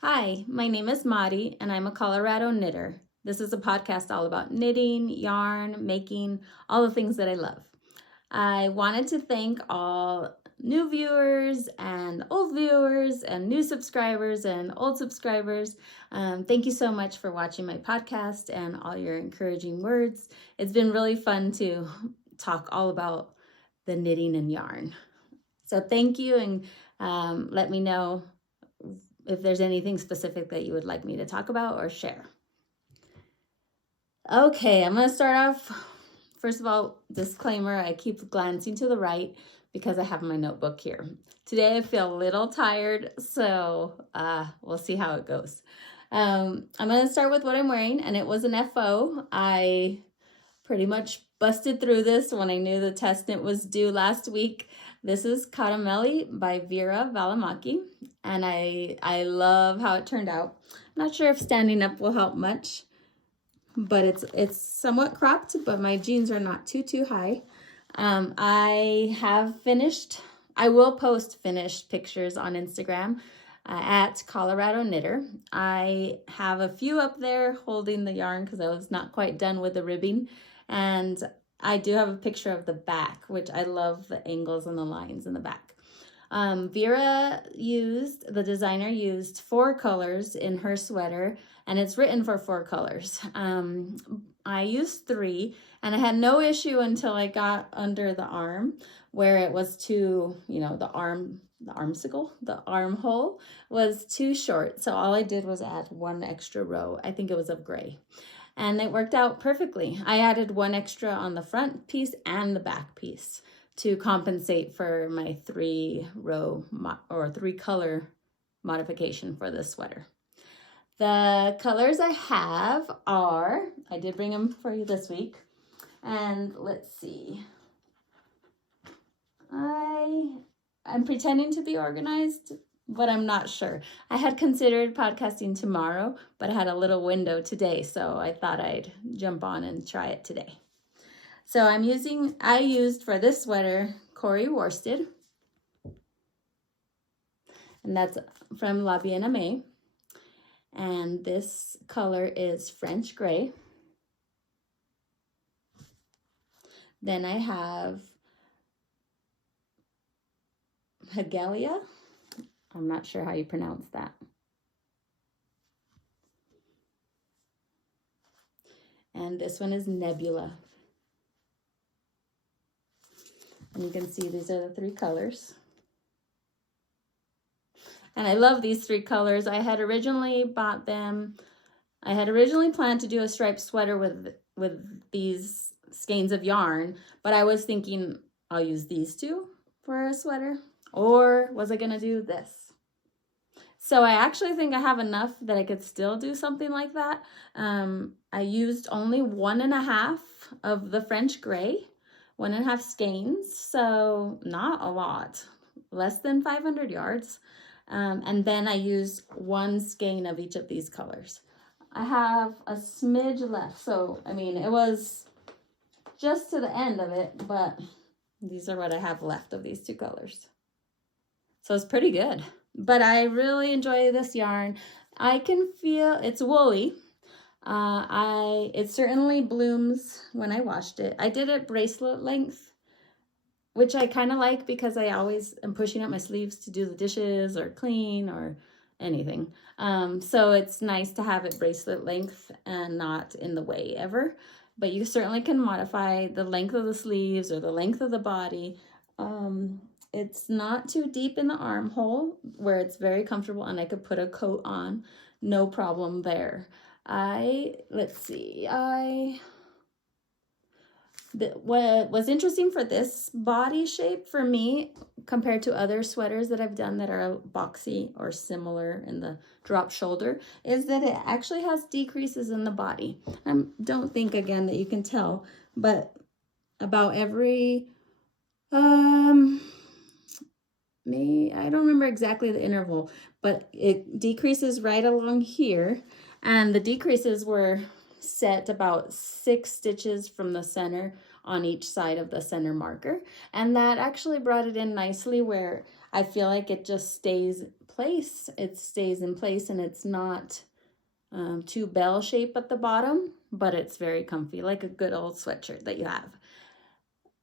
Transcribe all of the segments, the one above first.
Hi, my name is Madi, and I'm a Colorado knitter. This is a podcast all about knitting, yarn, making, all the things that I love. I wanted to thank all new viewers and old viewers and new subscribers and old subscribers. Thank you so much for watching my podcast and all your encouraging words. It's been really fun to talk all about the knitting and yarn. So thank you, and let me know if there's anything specific that you would like me to talk about or share. Okay, I'm going to start off. First of all, disclaimer, I keep glancing to the right because I have my notebook here. Today I feel a little tired, so we'll see how it goes. I'm going to start with what I'm wearing, and it was an FO. I pretty much busted through this when I knew the test knit was due last week. This is Karamelli by Vera Valimaki, and I love how it turned out. I'm not sure if standing up will help much, but it's somewhat cropped, but my jeans are not too high. I have finished. I will post finished pictures on Instagram at Colorado Knitter. I have a few up there holding the yarn because I was not quite done with the ribbing, and I do have a picture of the back, which I love the angles and the lines in the back. Vera the designer used 4 colors in her sweater, and it's written for 4 colors. I used 3, and I had no issue until I got under the arm where it was too, the armhole was too short. So all I did was add 1 extra row. I think it was of gray. And it worked out perfectly. I added 1 extra on the front piece and the back piece to compensate for my 3-row or 3-color modification for this sweater. The colors I have are, I did bring them for you this week. And let's see. I'm pretending to be organized, but I'm not sure. I had considered podcasting tomorrow, but I had a little window today, so I thought I'd jump on and try it today. So I used for this sweater, Corrie worsted, and that's from Bien Aimee. And this color is French gray. Then I have Hagalia. I'm not sure how you pronounce that. And this one is Nebula. And you can see these are the 3 colors. And I love these 3 colors. I had originally bought them. I had originally planned to do a striped sweater with these skeins of yarn, but I was thinking I'll use these 2 for a sweater, or was I gonna do this? So I actually think I have enough that I could still do something like that. I used only 1.5 of the French gray, 1.5 skeins, so not a lot, less than 500 yards. And then I used 1 skein of each of these colors. I have a smidge left, so I mean it was just to the end of it, but these are what I have left of these 2 colors. So it's pretty good, but I really enjoy this yarn. I can feel it's woolly. It certainly blooms when I washed it. I did it bracelet length, which I kind of like because I always am pushing up my sleeves to do the dishes or clean or anything. So it's nice to have it bracelet length and not in the way ever. But you certainly can modify the length of the sleeves or the length of the body. It's not too deep in the armhole where it's very comfortable, and I could put a coat on, no problem there. Let's see, what was interesting for this body shape for me compared to other sweaters that I've done that are boxy or similar in the drop shoulder is that it actually has decreases in the body. I don't think again that you can tell, but about every I don't remember exactly the interval, but it decreases right along here, and the decreases were set about 6 stitches from the center on each side of the center marker, and that actually brought it in nicely where I feel like it just stays place. It stays in place and it's not too bell shape at the bottom, but it's very comfy, like a good old sweatshirt that you have.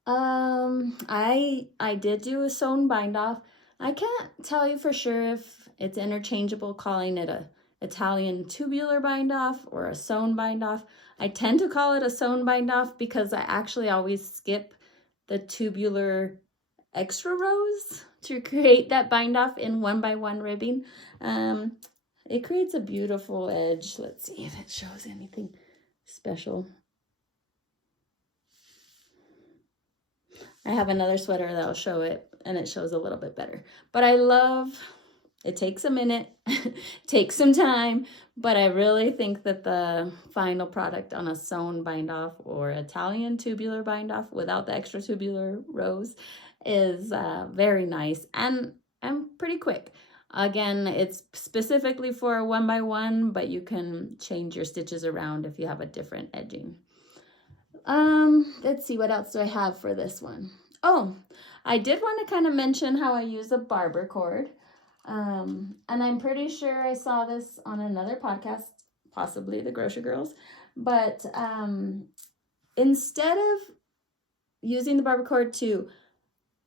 I did do a sewn bind off. I can't tell you for sure if it's interchangeable calling it a Italian tubular bind off or a sewn bind off. I tend to call it a sewn bind off because I actually always skip the tubular extra rows to create that bind off in 1x1 ribbing. It creates a beautiful edge. Let's see if it shows anything special. I have another sweater that'll show it, and it shows a little bit better. But I love, it takes a minute, takes some time, but I really think that the final product on a sewn bind off or Italian tubular bind off without the extra tubular rows is very nice and pretty quick. Again, it's specifically for a 1x1, but you can change your stitches around if you have a different edging. Let's see, what else do I have for this one? Oh, I did want to kind of mention how I use a Barber cord. And I'm pretty sure I saw this on another podcast, possibly the Grocery Girls, but instead of using the Barber cord to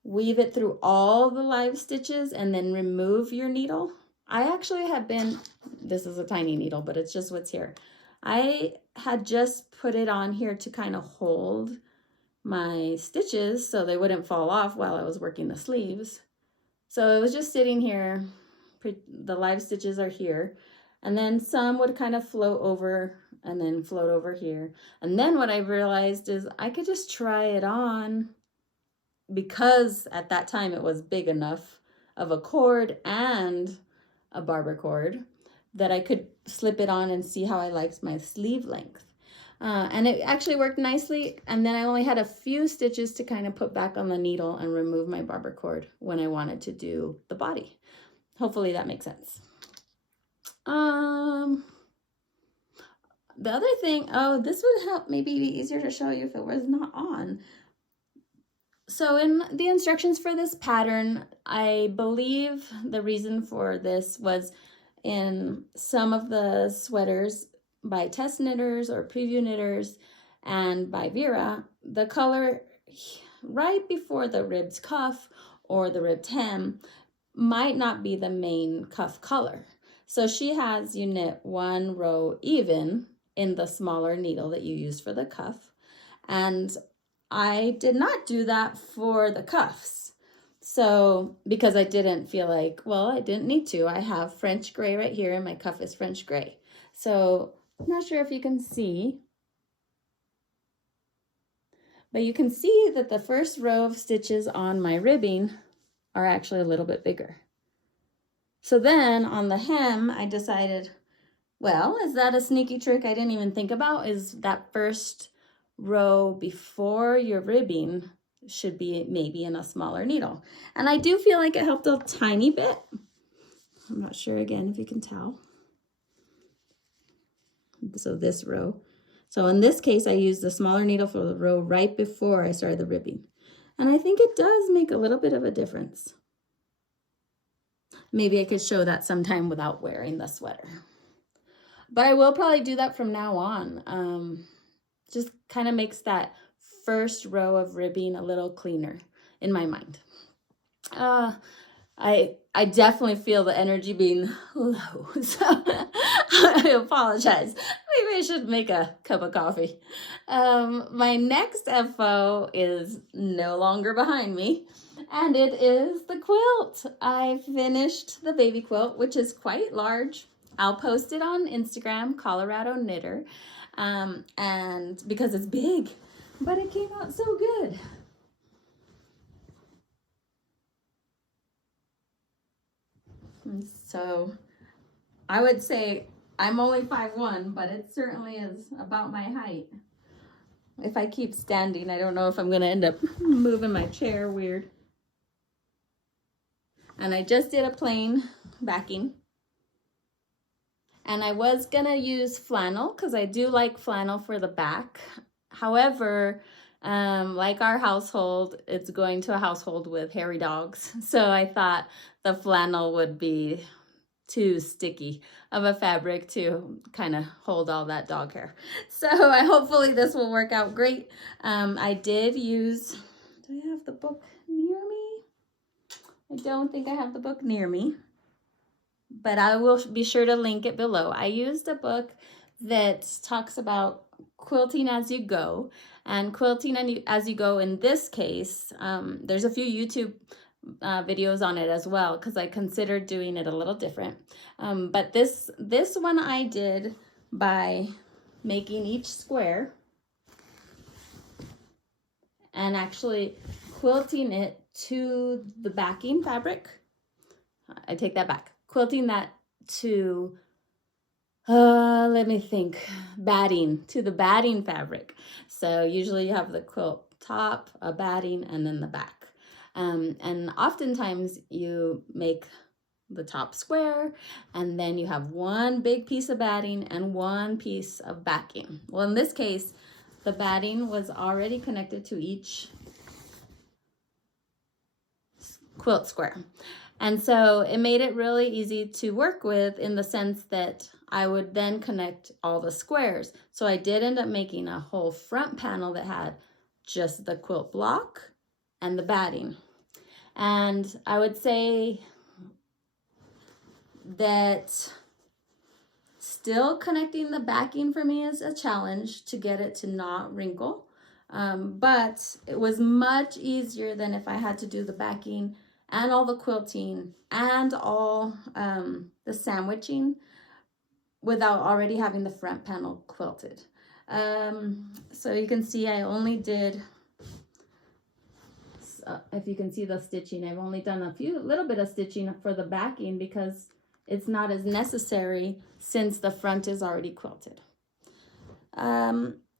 weave it through all the live stitches and then remove your needle, I actually had been, this is a tiny needle, but it's just what's here. I had just put it on here to kind of hold my stitches so they wouldn't fall off while I was working the sleeves. So it was just sitting here, the live stitches are here, and then some would kind of float over and then float over here. And then what I realized is I could just try it on, because at that time it was big enough of a cord and a Barber cord that I could slip it on and see how I liked my sleeve length. And it actually worked nicely. And then I only had a few stitches to kind of put back on the needle and remove my Barber cord when I wanted to do the body. Hopefully that makes sense. The other thing, oh, this would help maybe be easier to show you if it was not on. So in the instructions for this pattern, I believe the reason for this was in some of the sweaters by test knitters or preview knitters and by Vera, the color right before the ribbed cuff or the ribbed hem might not be the main cuff color. So she has you knit one row even in the smaller needle that you used for the cuff. And I did not do that for the cuffs. So, because I didn't feel like, well, I didn't need to. I have French gray right here and my cuff is French gray. So, I'm not sure if you can see, but you can see that the first row of stitches on my ribbing are actually a little bit bigger. So then on the hem, I decided, well, is that a sneaky trick I didn't even think about? Is that first row before your ribbing should be maybe in a smaller needle. And I do feel like it helped a tiny bit. I'm not sure again if you can tell. So this row. So in this case, I used the smaller needle for the row right before I started the ribbing. And I think it does make a little bit of a difference. Maybe I could show that sometime without wearing the sweater. But I will probably do that from now on. Just kind of makes that first row of ribbing a little cleaner in my mind. I definitely feel the energy being low, so I apologize. Maybe I should make a cup of coffee. My next FO is no longer behind me, and it is the quilt. I finished the baby quilt, which is quite large. I'll post it on Instagram, Colorado Knitter, and because it's big, but it came out so good. And so I would say I'm only 5'1", but it certainly is about my height. If I keep standing, I don't know if I'm going to end up moving my chair weird. And I just did a plain backing. And I was going to use flannel because I do like flannel for the back. However, like our household, it's going to a household with hairy dogs. So I thought the flannel would be too sticky of a fabric to kind of hold all that dog hair. So hopefully this will work out great. I did use, do I have the book near me? I don't think I have the book near me, but I will be sure to link it below. I used a book that talks about quilting as you go, and quilting as you go in this case, there's a few YouTube videos on it as well, because I considered doing it a little different. But this one I did by making each square and actually quilting it to the backing fabric. I take that back. Quilting that to, let me think, batting, to the batting fabric. So usually you have the quilt top, a batting, and then the back. And oftentimes you make the top square, and then you have one big piece of batting and one piece of backing. Well, in this case, the batting was already connected to each quilt square. And so it made it really easy to work with, in the sense that I would then connect all the squares. So I did end up making a whole front panel that had just the quilt block and the batting. And I would say that still connecting the backing for me is a challenge to get it to not wrinkle. But it was much easier than if I had to do the backing and all the quilting and all the sandwiching without already having the front panel quilted. So you can see I only did, if you can see the stitching, I've only done a little bit of stitching for the backing because it's not as necessary since the front is already quilted.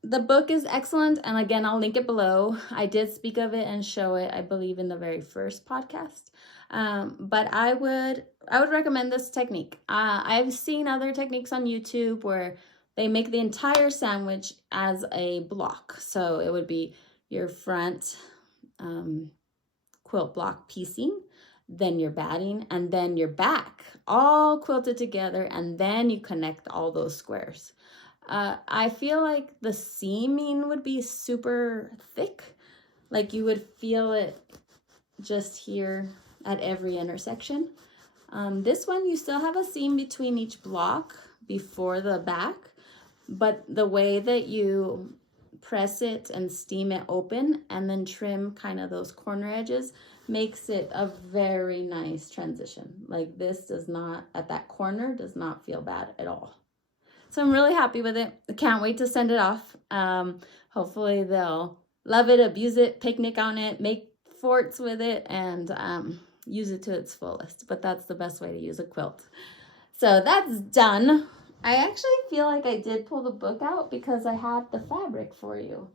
The book is excellent, and again, I'll link it below. I did speak of it and show it, I believe, in the very first podcast. But I would recommend this technique. I've seen other techniques on YouTube where they make the entire sandwich as a block. So it would be your front quilt block piecing, then your batting, and then your back, all quilted together, and then you connect all those squares. I feel like the seaming would be super thick, like you would feel it just here at every intersection. This one, you still have a seam between each block before the back, but the way that you press it and steam it open and then trim kind of those corner edges makes it a very nice transition. Like this does not, at that corner, does not feel bad at all. So I'm really happy with it. I can't wait to send it off. Hopefully they'll love it, abuse it, picnic on it, make forts with it, and use it to its fullest. But that's the best way to use a quilt. So that's done. I actually feel like I did pull the book out because I had the fabric for you.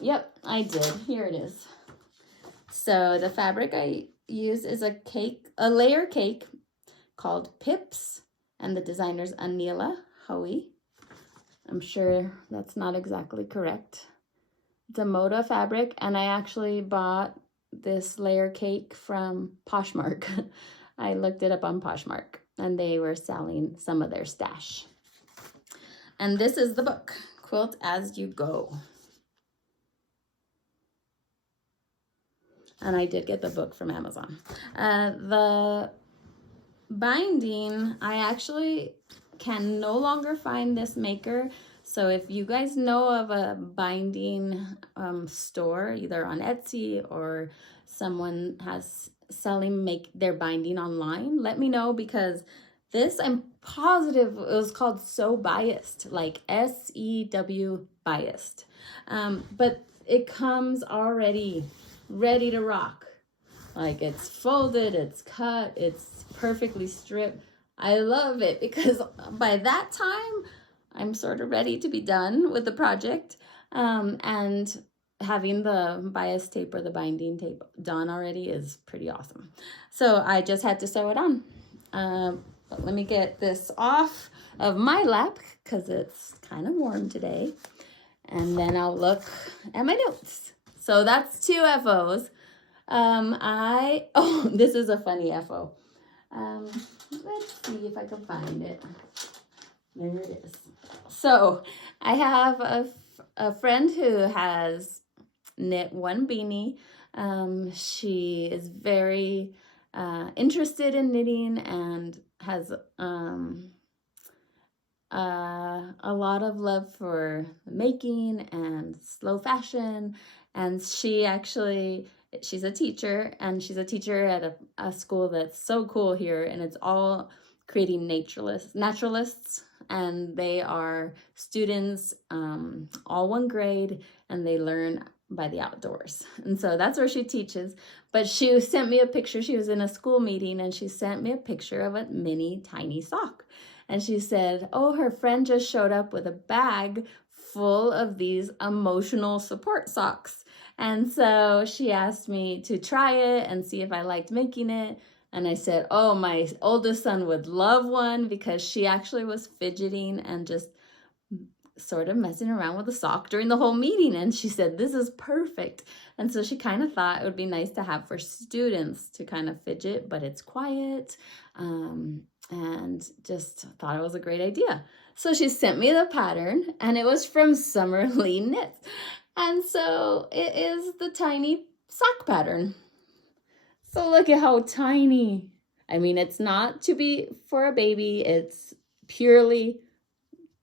Yep, I did. Here it is. So the fabric I use is a layer cake called Pips, and the designer's Angela Hoey. I'm sure that's not exactly correct. It's a Moda fabric, and I actually bought this layer cake from Poshmark. I looked it up on Poshmark, and they were selling some of their stash. And this is the book, Quilt As You Go. And I did get the book from Amazon. The binding, I actually can no longer find this maker. So if you guys know of a binding store, either on Etsy or someone has make their binding online, let me know, because this, I'm positive it was called Sew Biased, like S-E-W biased. But it comes already ready to rock. Like it's folded, it's cut, it's perfectly stripped. I love it because by that time, I'm sort of ready to be done with the project. And having the bias tape or the binding tape done already is pretty awesome. So I just had to sew it on. But let me get this off of my lap because it's kind of warm today. And then I'll look at my notes. So that's 2 FOs. This is a funny FO. Let's see if I can find it. There it is. So I have a friend who has knit one beanie. She is very interested in knitting and has a lot of love for making and slow fashion. And she's a teacher, and she's a teacher at a school that's so cool here, and it's all creating naturalists, and they are students, all one grade, and they learn by the outdoors. And so that's where she teaches. But she sent me a picture. She was in a school meeting, and she sent me a picture of a mini tiny sock. And she said, oh, her friend just showed up with a bag full of these emotional support socks. And so she asked me to try it and see if I liked making it. And I said, oh, my oldest son would love one, because she actually was fidgeting and just sort of messing around with the sock during the whole meeting. And she said, this is perfect. And so she kind of thought it would be nice to have for students to kind of fidget, but it's quiet. And just thought it was a great idea. So she sent me the pattern, and it was from Summer Lee Knits. And so it is the tiny sock pattern. So look at how tiny. I mean, it's not to be for a baby. It's purely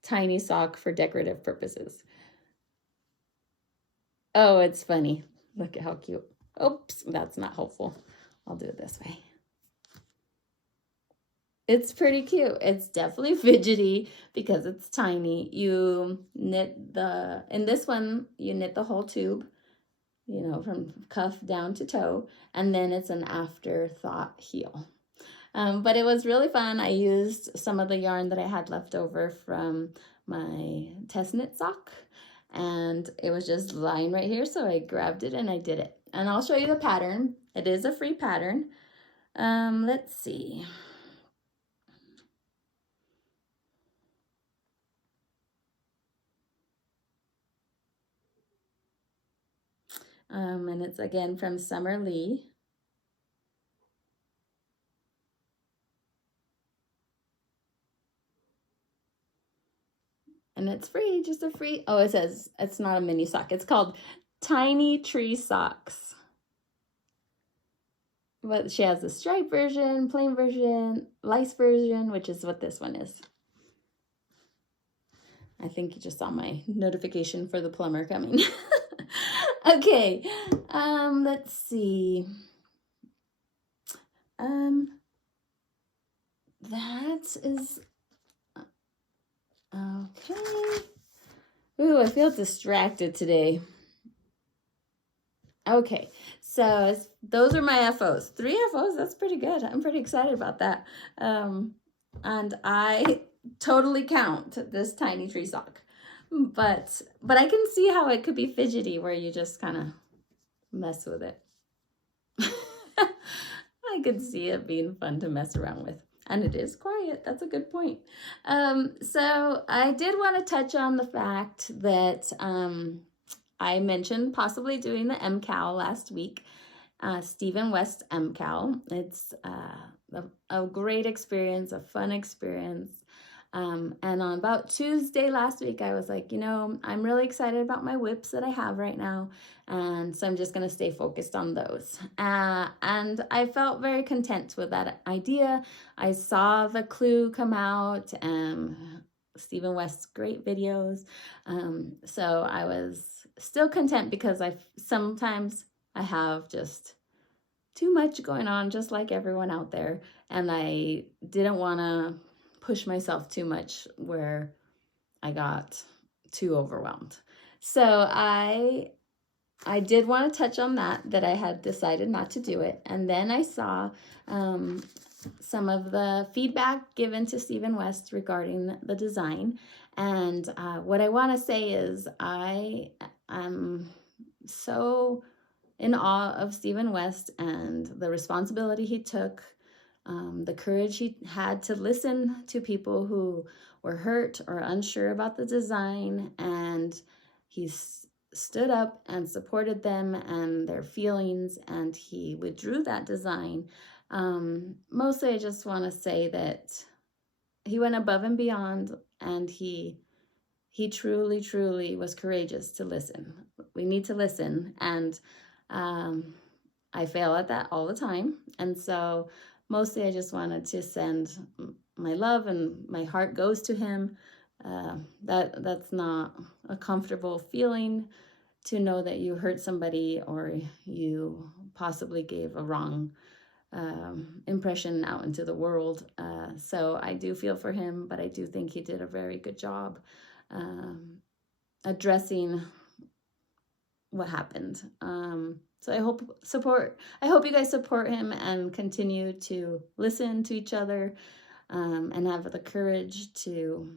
tiny sock for decorative purposes. Oh, it's funny. Look at how cute. Oops, that's not helpful. I'll do it this way. It's pretty cute. It's definitely fidgety because it's tiny. You knit in this one, you knit the whole tube, you know, from cuff down to toe, and then it's an afterthought heel. But it was really fun. I used some of the yarn that I had left over from my test knit sock, and it was just lying right here, so I grabbed it and I did it. And I'll show you the pattern. It is a free pattern. Let's see. And it's again from Summer Lee. And it's free, just a free, oh, it says it's not a mini sock. It's called Tiny Tree Socks. But she has the stripe version, plain version, lice version, which is what this one is. I think you just saw my notification for the plumber coming. Okay, let's see. That is, okay. Ooh, I feel distracted today. Okay, so those are my FOs. 3 FOs, that's pretty good. I'm pretty excited about that. And I totally count this tiny tree sock. But I can see how it could be fidgety, where you just kind of mess with it. I could see it being fun to mess around with. And it is quiet. That's a good point. So I did want to touch on the fact that I mentioned possibly doing the MCal last week. Stephen West MCal. It's a great experience, a fun experience. And on about Tuesday last week, I was like, you know, I'm really excited about my whips that I have right now. And so I'm just going to stay focused on those. And I felt very content with that idea. I saw the clue come out, Stephen West's great videos. So I was still content, because sometimes I have just too much going on, just like everyone out there. And I didn't want to push myself too much where I got too overwhelmed. So I did want to touch on that I had decided not to do it. And then I saw some of the feedback given to Stephen West regarding the design. And what I want to say is I am so in awe of Stephen West and the responsibility he took, the courage he had to listen to people who were hurt or unsure about the design, and he stood up and supported them and their feelings, and he withdrew that design Mostly I just want to say that he went above and beyond, and he truly, truly was courageous to listen. We need to listen, and I fail at that all the time. And so mostly I just wanted to send my love, and my heart goes to him. That's not a comfortable feeling, to know that you hurt somebody or you possibly gave a wrong impression out into the world. So I do feel for him, but I do think he did a very good job addressing what happened. So I hope you guys support him and continue to listen to each other, and have the courage to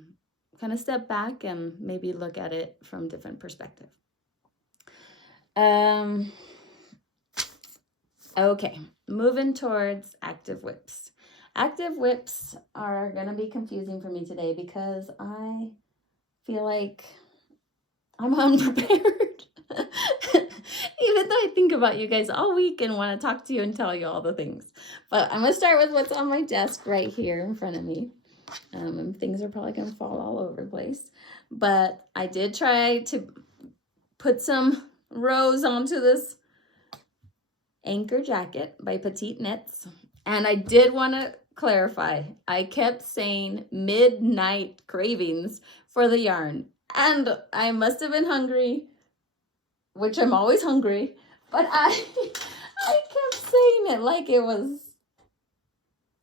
kind of step back and maybe look at it from different perspective. Okay, moving towards active whips. Active whips are going to be confusing for me today because I feel like I'm unprepared. Even though I think about you guys all week and want to talk to you and tell you all the things. But I'm going to start with what's on my desk right here in front of me. And things are probably going to fall all over the place. But I did try to put some rows onto this anchor jacket by Petite Knits. And I did want to clarify, I kept saying MIDKNIT Cravings for the yarn. And I must have been hungry, which I'm always hungry, but I kept saying it like it was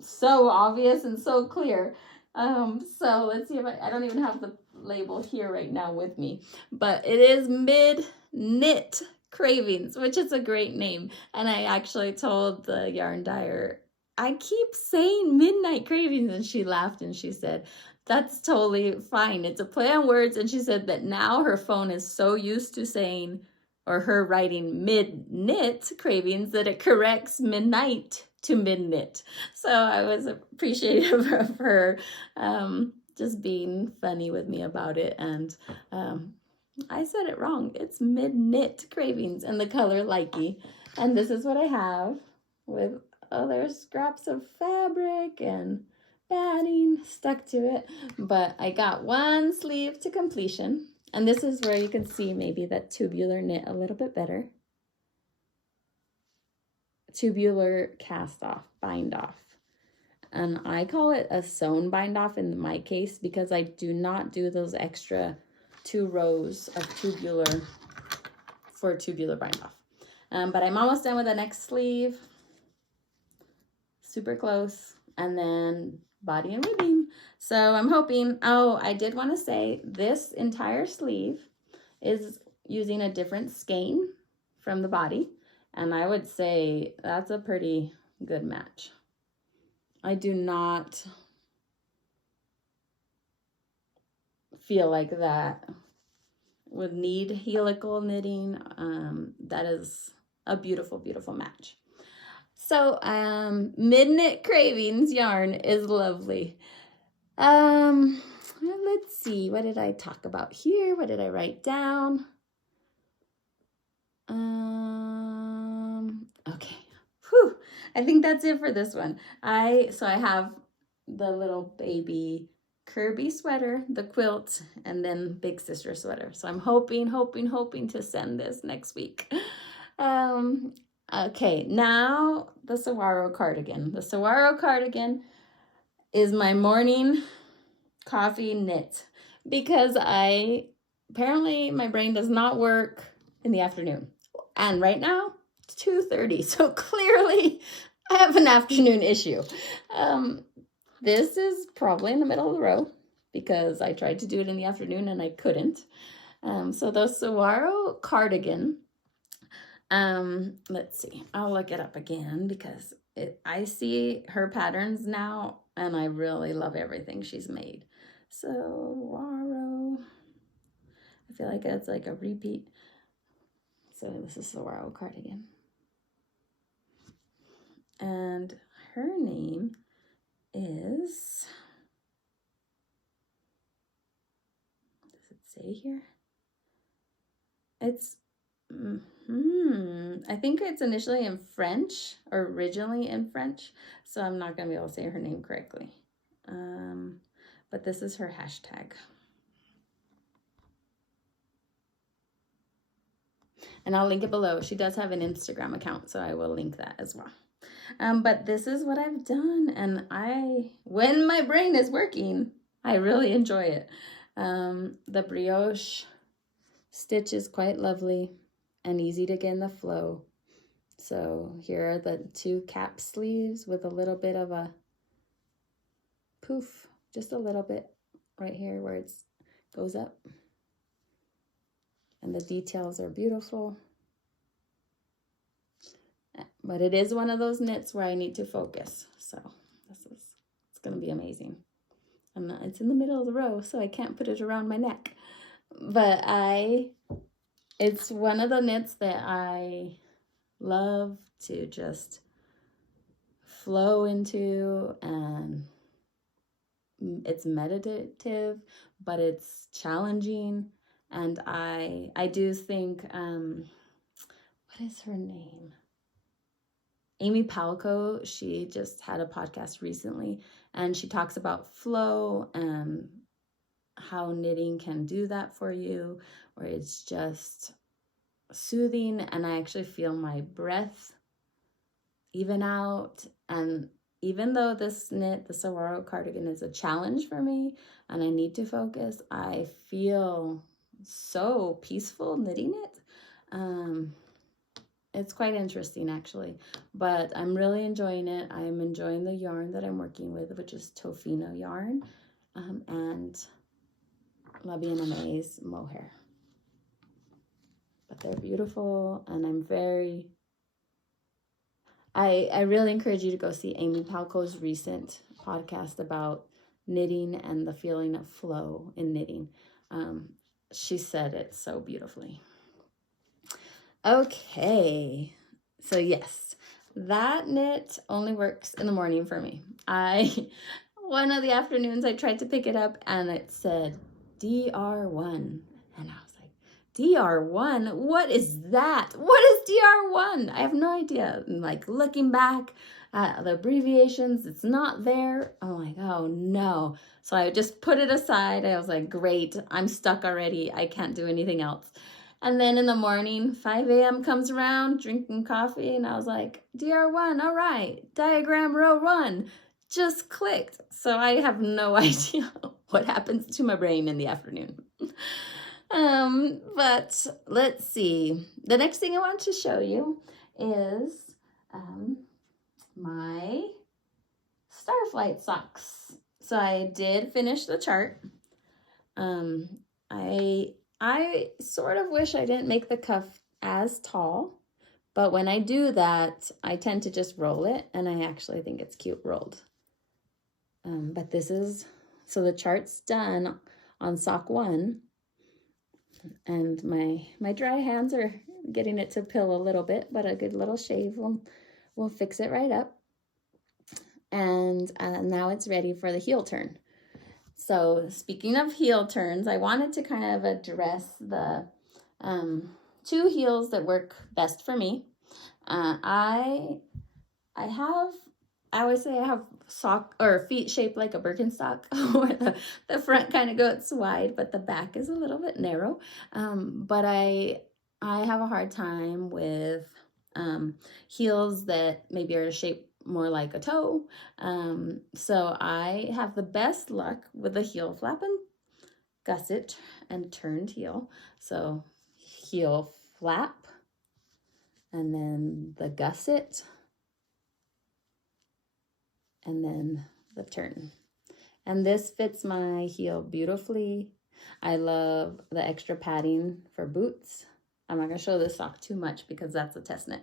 so obvious and so clear. So let's see if I don't even have the label here right now with me, but it is MIDKNIT Cravings, which is a great name. And I actually told the yarn dyer, I keep saying MIDKNIT Cravings, and she laughed and she said, that's totally fine. It's a play on words. And she said that now her phone is so used to saying, or her writing MIDKNIT Cravings, that it corrects midnight to MIDKNIT. So I was appreciative of her just being funny with me about it. And I said it wrong. It's MIDKNIT Cravings, and the color likey. And this is what I have with other scraps of fabric and batting stuck to it. But I got one sleeve to completion. And this is where you can see maybe that tubular knit a little bit better. Tubular cast off, bind off. And I call it a sewn bind off in my case because I do not do those extra 2 rows of tubular for tubular bind off. But I'm almost done with the next sleeve. Super close. And then body and ribbing. So I'm hoping, oh, I did want to say this entire sleeve is using a different skein from the body. And I would say that's a pretty good match. I do not feel like that would need helical knitting. That is a beautiful, beautiful match. So MIDKNIT Cravings yarn is lovely. Let's see, what did I talk about here? What did I write down? Okay. Whew. I think that's it for this one. So I have the little baby Kirby sweater, the quilt, and then big sister sweater. So I'm hoping to send this next week. Okay, now the Saro cardigan. The Saro cardigan is my morning coffee knit because apparently my brain does not work in the afternoon. And right now, it's 2:30, so clearly I have an afternoon issue. This is probably in the middle of the row because I tried to do it in the afternoon and I couldn't. So the Saro cardigan, let's see, I'll look it up again because I see her patterns now and I really love everything she's made. Saro, I feel like it's like a repeat. So this is Saro cardigan. And her name is, does it say here? It's I think it's initially in French, or originally in French, so I'm not going to be able to say her name correctly. But this is her hashtag. And I'll link it below. She does have an Instagram account, so I will link that as well. But this is what I've done, and when my brain is working, I really enjoy it. The brioche stitch is quite lovely and easy to get in the flow. So here are the 2 cap sleeves with a little bit of a poof, just a little bit right here where it goes up. And the details are beautiful. But it is one of those knits where I need to focus. So it's going to be amazing. It's in the middle of the row, so I can't put it around my neck. But it's one of the knits that I love to just flow into, and it's meditative, but it's challenging. And I do think, what is her name? Aimee Mohair, she just had a podcast recently, and she talks about flow and how knitting can do that for you, where it's just soothing, and I actually feel my breath even out. And even though this knit, the Saro cardigan, is a challenge for me and I need to focus, I feel so peaceful knitting it. It's quite interesting, actually, but I'm really enjoying it. I'm enjoying the yarn that I'm working with, which is Tofino yarn, and Bien Aimee's mohair. But they're beautiful, and I really encourage you to go see Aimee Mohair's recent podcast about knitting and the feeling of flow in knitting. She said it so beautifully. Okay, so yes, that knit only works in the morning for me. One of the afternoons I tried to pick it up and it said DR1, and I was like, DR1? What is that? What is DR1? I have no idea. And like looking back at the abbreviations, it's not there. I'm like, oh no. So I just put it aside. I was like, great, I'm stuck already. I can't do anything else. And then in the morning, 5 a.m. comes around, drinking coffee, and I was like, DR1, all right, diagram row 1, just clicked. So I have no idea what happens to my brain in the afternoon. But let's see. The next thing I want to show you is my Starflight socks. So I did finish the chart. I sort of wish I didn't make the cuff as tall, but when I do that, I tend to just roll it, and I actually think it's cute rolled. But this is, so the chart's done on sock 1, and my dry hands are getting it to pill a little bit, but a good little shave will fix it right up. And now it's ready for the heel turn. So speaking of heel turns, I wanted to kind of address the 2 heels that work best for me. I always say I have sock or feet shaped like a Birkenstock, where the front kind of goes wide, but the back is a little bit narrow. But I have a hard time with heels that maybe are shaped more like a toe. So I have the best luck with the heel flap and gusset and turned heel. So heel flap, and then the gusset, and then the turn. And this fits my heel beautifully. I love the extra padding for boots. I'm not going to show this sock too much because that's a test knit.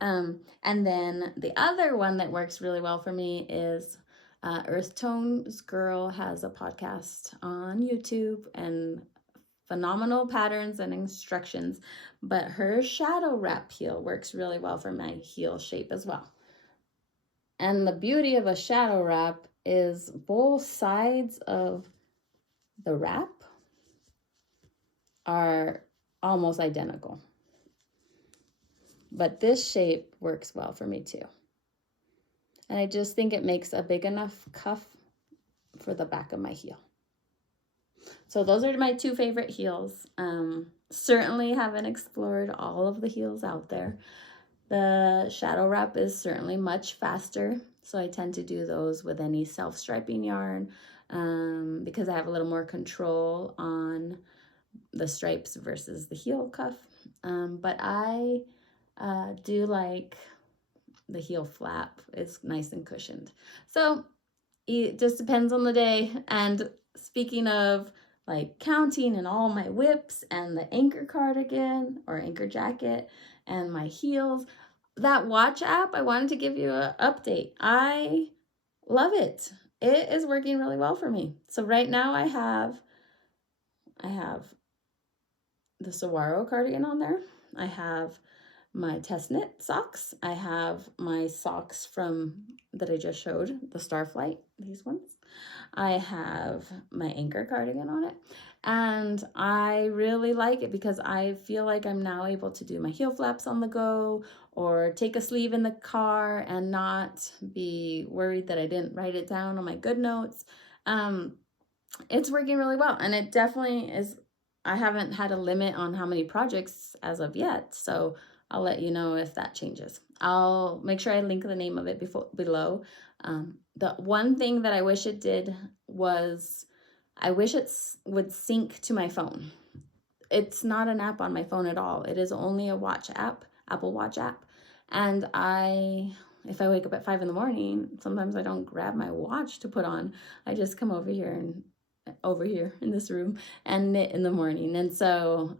And then the other one that works really well for me is Earth Tones Girl has a podcast on YouTube and phenomenal patterns and instructions, but her shadow wrap heel works really well for my heel shape as well. And the beauty of a shadow wrap is both sides of the wrap are almost identical. but this shape works well for me too. And I just think it makes a big enough cuff for the back of my heel. So those are my two favorite heels. Certainly haven't explored all of the heels out there. The shadow wrap is certainly much faster, so I tend to do those with any self-striping yarn because I have a little more control on the stripes versus the heel cuff. But I do like the heel flap. It's nice and cushioned. So it just depends on the day. And speaking of like counting and all my whips and the anchor cardigan or anchor jacket and my heels, that watch app, I wanted to give you an update. I love it. It is working really well for me. So right now I have the Saro cardigan on there. I have my test knit socks. I have my socks from that I just showed, the Starflight, these ones. I have my anchor cardigan on it, and I really like it because I feel like I'm now able to do my heel flaps on the go or take a sleeve in the car and not be worried that I didn't write it down on my good notes. It's working really well, and it definitely is. I haven't had a limit on how many projects as of yet, so I'll let you know if that changes. I'll make sure I link the name of it below. The one thing that I wish it did was, I wish it would sync to my phone. It's not an app on my phone at all. It is only a watch app, Apple Watch app. And if I wake up at 5 in the morning, sometimes I don't grab my watch to put on. I just come over here in this room and knit in the morning. And so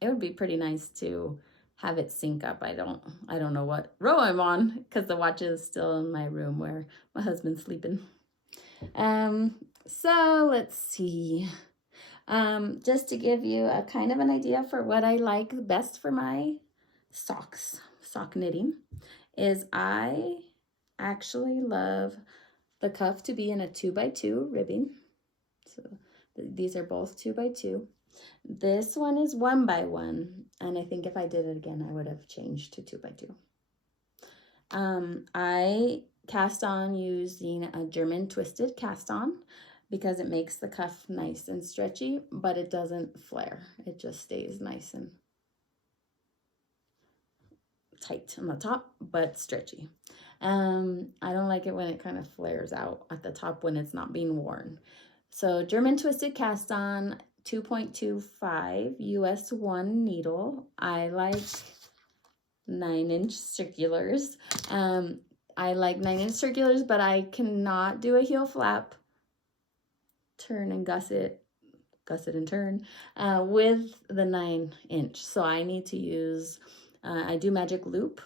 it would be pretty nice to have it sync up. I don't know what row I'm on because the watch is still in my room where my husband's sleeping. So let's see. Just to give you a kind of an idea for what I like best for my sock knitting is I actually love the cuff to be in a 2x2 ribbing. So these are both 2x2. This one is 1x1, and I think if I did it again, I would have changed to 2x2. I cast on using a German twisted cast on because it makes the cuff nice and stretchy, but it doesn't flare. It just stays nice and tight on the top, but stretchy. I don't like it when it kind of flares out at the top when it's not being worn. So German twisted cast on, 2.25 US 1 needle. I like 9-inch circulars. I like 9-inch circulars, but I cannot do a heel flap, turn and gusset and turn with the 9-inch. So I need to use, I do magic loop.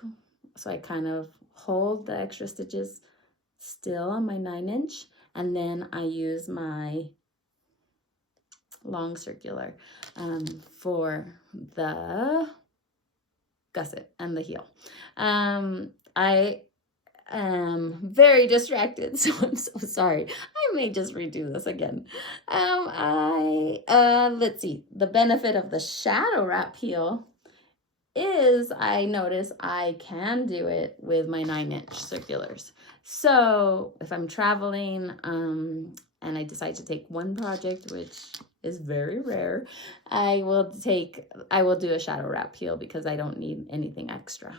So I kind of hold the extra stitches still on my 9-inch, and then I use my long circular for the gusset and the heel. I am very distracted, so I'm so sorry. I may just redo this again. Let's see. The benefit of the shadow wrap heel is I notice I can do it with my 9-inch circulars. So if I'm traveling and I decide to take one project, which is very rare, I will do a shadow wrap heel because I don't need anything extra.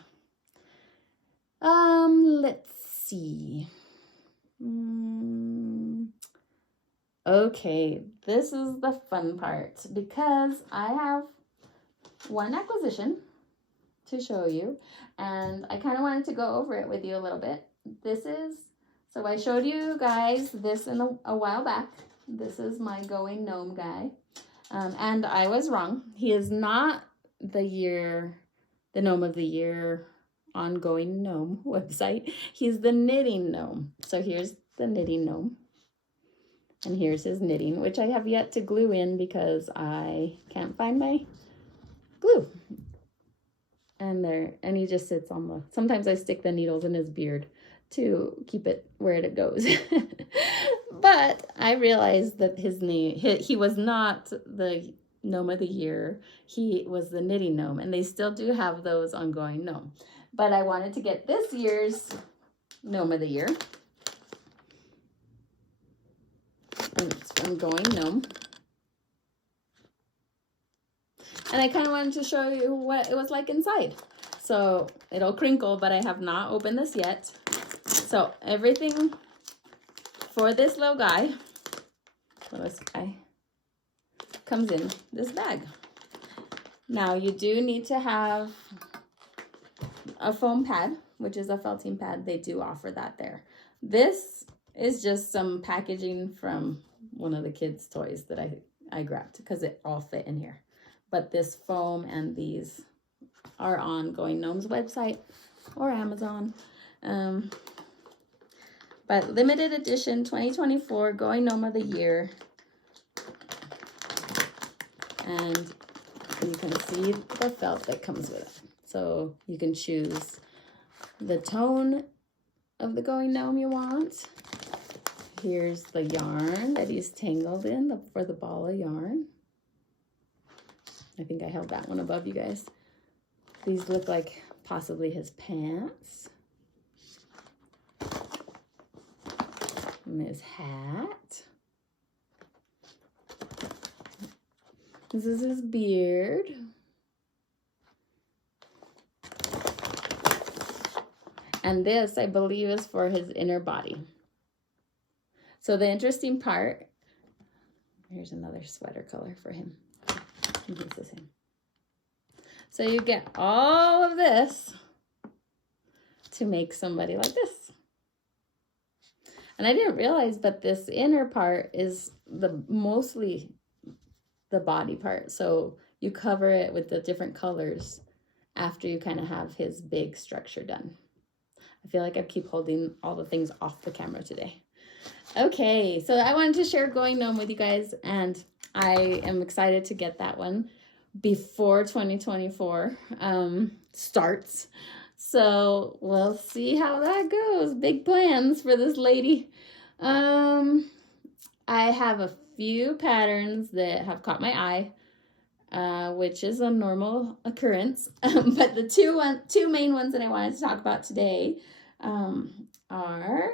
Let's see. Okay, this is the fun part because I have one acquisition to show you, and I kind of wanted to go over it with you a little bit. So I showed you guys this a while back. This is my Going Gnome guy, and I was wrong. He is not the Gnome of the Year on Going Gnome website. He's the Knitting Gnome. So here's the Knitting Gnome, and here's his knitting, which I have yet to glue in because I can't find my glue. And he just sits on sometimes I stick the needles in his beard to keep it where it goes. But I realized that his name, he was not the Gnome of the Year. He was the knitting gnome, and they still do have those on Going Gnome. But I wanted to get this year's Gnome of the Year. And it's from Going Gnome. And I kind of wanted to show you what it was like inside. So it'll crinkle, but I have not opened this yet. So everything for this little guy, comes in this bag. Now you do need to have a foam pad, which is a felting pad. They do offer that there. This is just some packaging from one of the kids' toys that I grabbed because it all fit in here. But this foam and these are on Going Gnome's website or Amazon. But limited edition 2024 Going Gnome of the Year. And you can see the felt that comes with it. So you can choose the tone of the Going Gnome you want. Here's the yarn that he's tangled in for the ball of yarn. I think I held that one above you guys. These look like possibly his pants. And his hat. This is his beard. And this, I believe, is for his inner body. So the interesting part, here's another sweater color for him. He's the same. So you get all of this to make somebody like this. And I didn't realize, but this inner part is mostly the body part. So you cover it with the different colors after you kind of have his big structure done. I feel like I keep holding all the things off the camera today. Okay, so I wanted to share Going Gnome with you guys, and I am excited to get that one before 2024 starts. So we'll see how that goes. Big plans for this lady. I have a few patterns that have caught my eye, which is a normal occurrence. But the two main ones that I wanted to talk about today are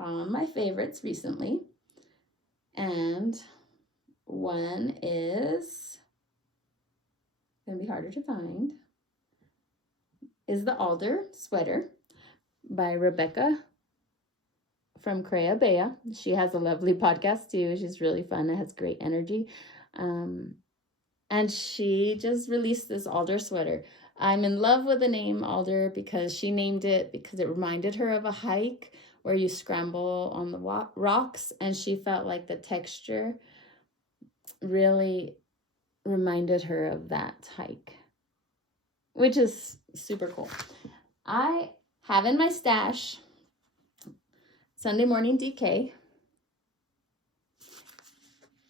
on my favorites recently. And one is going to be harder to find, is the Alder Sweater by Rebecca from Aimee. She has a lovely podcast too. She's really fun. It has great energy. And she just released this Alder sweater. I'm in love with the name Alder because she named it because it reminded her of a hike where you scramble on the rocks, and she felt like the texture really reminded her of that hike, which is super cool. I have in my stash Sunday Morning DK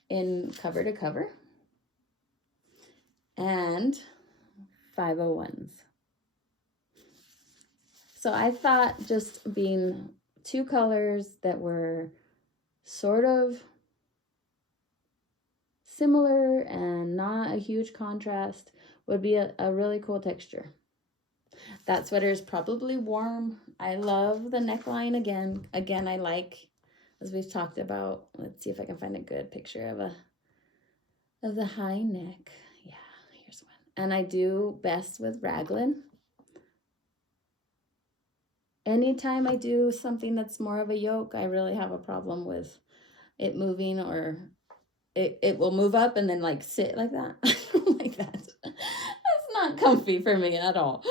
in cover to cover and 501s. So I thought just being two colors that were sort of similar and not a huge contrast would be a really cool texture. That sweater is probably warm. I love the neckline again. Again, I like, as we've talked about, let's see if I can find a good picture of the high neck. Yeah, here's one. And I do best with raglan. Anytime I do something that's more of a yoke, I really have a problem with it moving, or it will move up and then like sit like that. Like that. That's not comfy for me at all.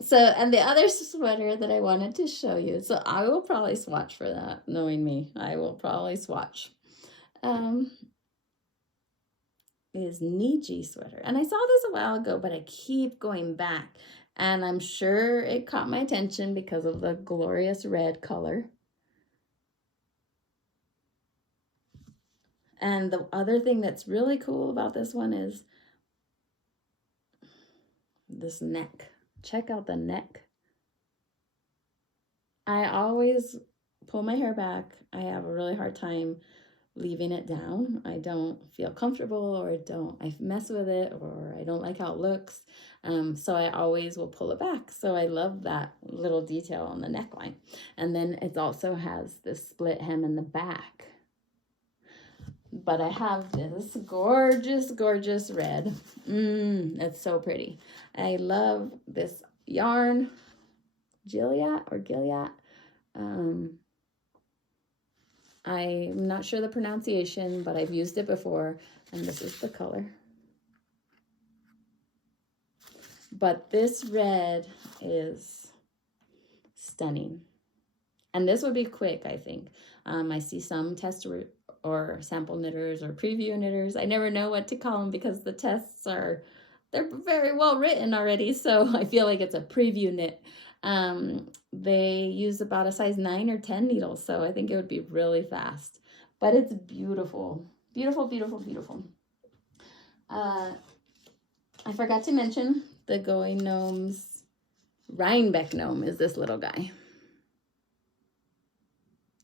So, and the other sweater that I wanted to show you, so I will probably swatch for that, knowing me, I will probably swatch, is Niji sweater. And I saw this a while ago, but I keep going back, and I'm sure it caught my attention because of the glorious red color. And the other thing that's really cool about this one is this neck. Check out the neck. I always pull my hair back. I have a really hard time leaving it down. I don't feel comfortable, or I mess with it, or I don't like how it looks. So I always will pull it back. So I love that little detail on the neckline. And then it also has this split hem in the back. But I have this gorgeous, gorgeous red. It's so pretty. I love this yarn, Gilead. I'm not sure the pronunciation, but I've used it before, and this is the color. But this red is stunning. And this would be quick, I think. I see some test or sample knitters or preview knitters. I never know what to call them because the tests they're very well written already. So I feel like it's a preview knit. They use about a size 9 or 10 needles. So I think it would be really fast, but it's beautiful. Beautiful, beautiful, beautiful. I forgot to mention the Going Gnomes Rhinebeck gnome is this little guy.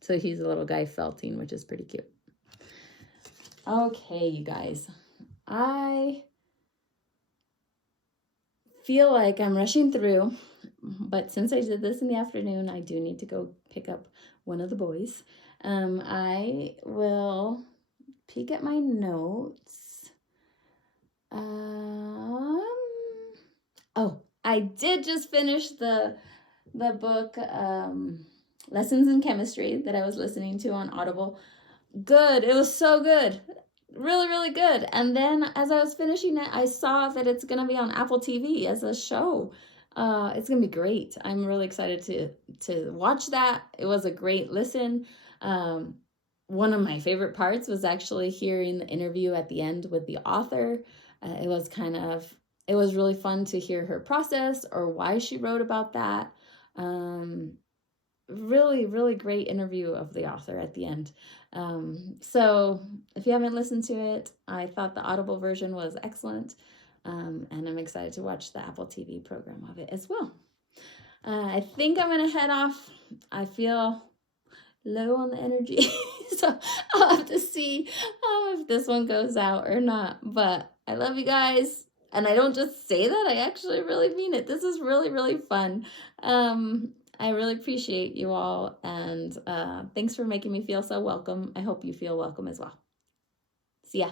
So he's a little guy felting, which is pretty cute. Okay, you guys. I feel like I'm rushing through, but since I did this in the afternoon, I do need to go pick up one of the boys. I will peek at my notes. Oh, I did just finish the book, Lessons in Chemistry, that I was listening to on Audible. Good. It was so good. Really, really good. And then as I was finishing it, I saw that it's going to be on Apple TV as a show. It's going to be great. I'm really excited to watch that. It was a great listen. One of my favorite parts was actually hearing the interview at the end with the author. It was really fun to hear her process or why she wrote about that. Really, really great interview of the author at the end. So if you haven't listened to it, I thought the Audible version was excellent. And I'm excited to watch the Apple TV program of it as well. I think I'm going to head off. I feel low on the energy. So I'll have to see if this one goes out or not. But I love you guys. And I don't just say that, I actually really mean it. This is really, really fun. I really appreciate you all, and thanks for making me feel so welcome. I hope you feel welcome as well. See ya.